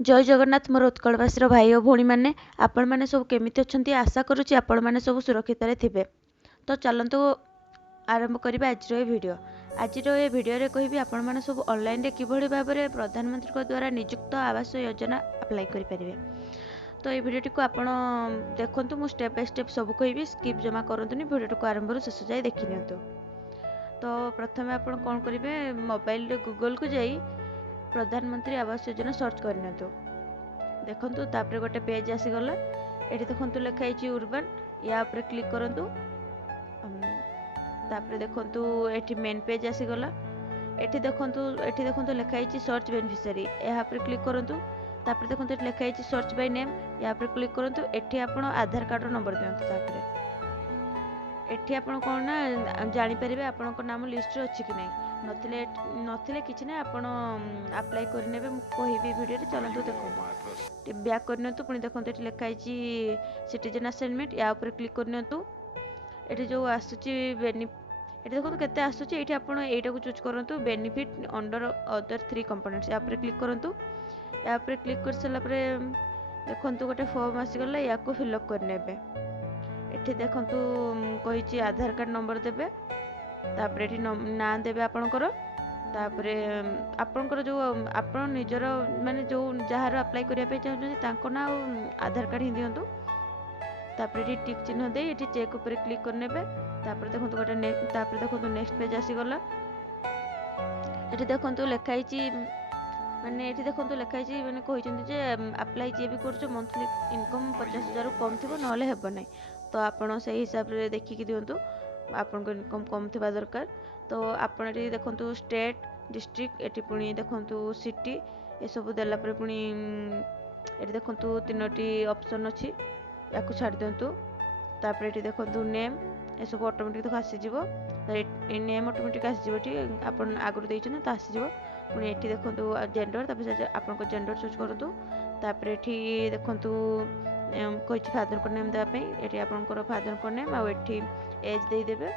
जय जगन्नाथ मोर उत्कलवासी भाई और भौणी मैंने आपण मैंने सब केमिति अछंती आशा करुच्ची आपण मैंने सब सुरक्षित थे। तो चलतु आरंभ करवा आज भिडियो। आज ये भिडियो कहबी आपण मैंने सब ऑनलाइन किभली भाव में प्रधानमंत्री द्वारा नियुक्त आवास योजना अप्लाई करेंगे। तो ये भिडियो को आपण देखु मु स्टेप बाय स्टेप सब कहबी, स्किप जमा करंतुनी, भिडियो को आरंभ शेष जाए देखि नियंतु। तो प्रथम आपण कौन करेंगे, मोबाइल गूगल को जाई प्रधानमंत्री आवास योजना सर्च करनी। देखु तापर गोटे पेज आसीगला, ये देखु लिखाई उर्बान, या उपरे क्लिक करंतु। तापर देखु ये मेन पेज आसीगला, ये देखु लिखाई सर्च बेनिफिशियरी, या उपरे क्लिक करंतु। तापर देखु लिखाई सर्च बाय नेम, या उपरे क्लिक करंतु। एठी आपण आधार कार्ड नंबर दियंतु। तापर एठी आपण कोन ना जानि परिबे आपणको नाम लिस्ट रे अछि कि नै, नथिले किछि नै आपण अप्लाई करनेबे। मु कहिबी वीडियो रे, चलंतु देखो बैक करनतु। पुनी देखो एठी लिखाई सिटीजन असाइनमेंट, या ऊपर क्लिक करनतु। एठी जो आसुची एठी देखो केते आसुची, एठी आपण एटा को चूज करंतु बेनिफिट अंडर अदर 3 कंपोनेंट्स, या ऊपर क्लिक करंतु। या ऊपर क्लिक कर सला परे देखंतु गोटे फॉर्म आसी गला, या को फिल अप करनेबे। एठी देखंतु कहिची आधार कार्ड नंबर देबे। तापर एठी नाम देबे आपनकर। तापरे आपनकर जो आपन निजर माने जो जहार अप्लाई करिया पे चाहछन तांको ना आधार कार्ड हि दियंतु। तापर एठी टिक चिन्ह दे एठी चेक ऊपर क्लिक करनेबे। तापर देखंतु गोटे तापर देखंतु नेक्स्ट पेज आसी गला। एठी देखंतु लिखाई माने एठी देखंतु लिखाई माने कहिचंती जे अप्लाई जे भी करछो मंथली इनकम 50,000 कम थिबो नले हेबो नै। तो आपण से हिसाब रे देखि कि दियंतु आपन को इनकम कम थिबा दरकार। तो आपण एठी देखंतु स्टेट डिस्ट्रिक्ट, एठी पुनी देखंतु सिटी, ए सब देला पर पुनी एठी देखंतु तीनोटी ऑप्शन अछि, याकु छाड़ दियंतु। तापर एठी देखंतु नेम, ए सब ऑटोमेटिक तो आसी जिवो। ए नेम ऑटोमेटिक आसी जिवो, ठीक आपण आगुर देइछन त आसी जिवो। पुनी एठी देखंतु जेंडर, तापर आपण को जेंडर चूज करंतु। तापर एठी देखंतु कहिछि फादर को नेम देबा पे, एठी आपनकर फादर को नेम आ एठी एज देई देबे।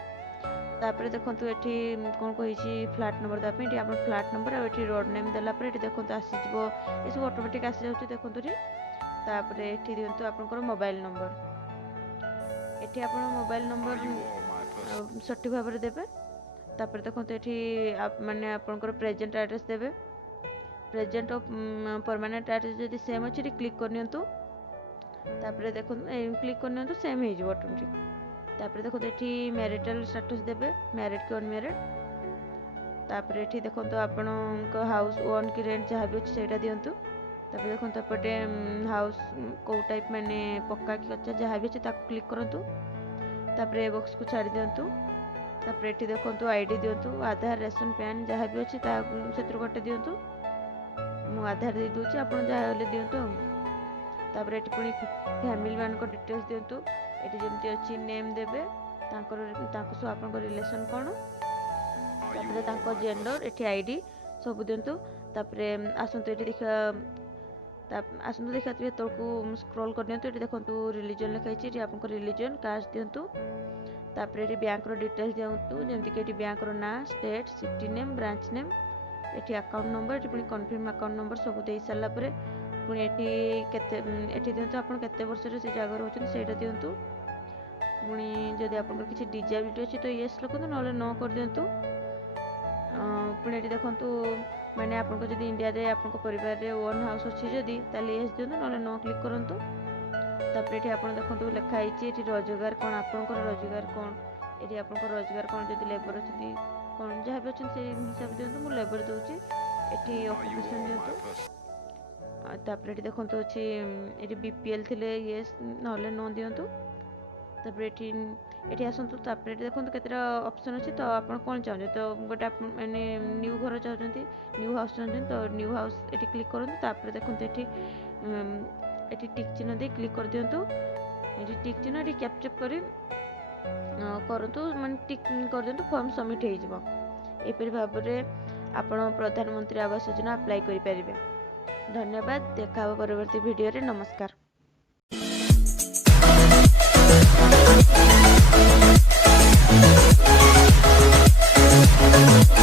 तापर देखंतु एठी कोन कहिछि फ्लैट नंबर देबा पे, एठी आपन फ्लैट नंबर आ एठी रोड नेम देला पर एठी देखंतु आसी जिवो। ए सब ऑटोमेटिक आसी जाउछि देखंतु रे। तापर एठी दियंतु आपनकर मोबाइल नंबर, एठी आपन मोबाइल नंबर सठी भाव रे देबे। तापर देखंतु एठी माने आपनकर प्रेजेंट एड्रेस देबे। प्रेजेंट ऑफ परमानेंट एड्रेस जदि सेम अछि क्लिक करनियंतु। तापर देखो क्लिक करनियंतु, सेम हे जिवो ऑटोमेटिक। तापर देखो एठी मैरिटल स्टेटस देबे, मैरिड कि अनमैरिड। तापर एठी देखंतु आपनक हाउस ओन कि रेंट जहा भी अछि सेटा दियंतु। तापर देखंतु एपटे हाउस को टाइप माने पक्का कि कच्चा जहा भी अछि ताको क्लिक करंतु। तापर ए बॉक्स को छाड़ दियंतु। तापर एठी देखंतु आईडी दियंतु, आधार रेशन पैन जहा भी अछि ता सेत्र गोटे दियंतु। मु आधार दे दोछि, आपन जहा होले दियंतु। तापर एठी पुनी फैमिली मान को डिटेल्स दियंतु। एठी जेमति अछि नेम देबे, तांको सो आपन को रिलेशन कोन। तापर तांको जेंडर, एठी आईडी सब दियंतु। तापर आसंतु एठी देखा तुए तळकु स्क्रॉल करनियंतु। एठी देखंतु रिलीजन लिखाइ छि, एठी आपन को रिलीजन कास्ट दियंतु। तापर एठी बैंक रो डिटेल्स दियंतु, जेमति कि एठी बैंक रो नाम, state, city name, branch name, एठी अकाउंट नंबर, एठी पुनी कन्फर्म अकाउंट नंबर सब देई साला परे पुनी एठी दियंतु आपन केते वर्ष रे से जागा रहउछन सेटा दियंतु। पुनी जदि आपन किछि डिजेबिलिटी अछि तो यस लिखंतु, नले नो कर दियंतु। पुनी एठी देखंतु माने आपन को जदि इंडिया रे आपन को परिवार रे ओन हाउस अछि जदि ताले यस दियंतु, नले नो क्लिक करंतु। तापर एठी आपन देखंतु लिखाइ छि एठी रोजगार कोन, आपन को रोजगार कोन, एठी आपन को रोजगार कोन, जदि लेबर अछि कोन जहा भी अछि से हिसाब दियंतु। मु लेबर दोछि, एठी ऑक्युपेशन दियंतु। तापर एठी देखंतु अछि एठी बीपीएल थिले यस नले नो दियंतु। तापर एठी आसंतु। तापर एठी देखंतु केतरा ऑप्शन अछि, तो आपण कोन चाहते तो गोटे माने न्यू घर चाहते, न्यू हाउस चाहते तो न्यू हाउस एठी क्लिक करंतु। तापर देखंतु एठी टिक चिन्ह दे क्लिक कर दियंतु। एठी टिक चिन्ह एठी कैप्चर करी करंतु, माने टिक कर दियंतु, फॉर्म सबमिट हे जिवो। एपरि भाव रे आपण प्रधानमंत्री आवास योजना अप्लाई करि परिबे। धन्यवाद, देखा परवर्ती वीडियो रे। नमस्कार। We'll be right back.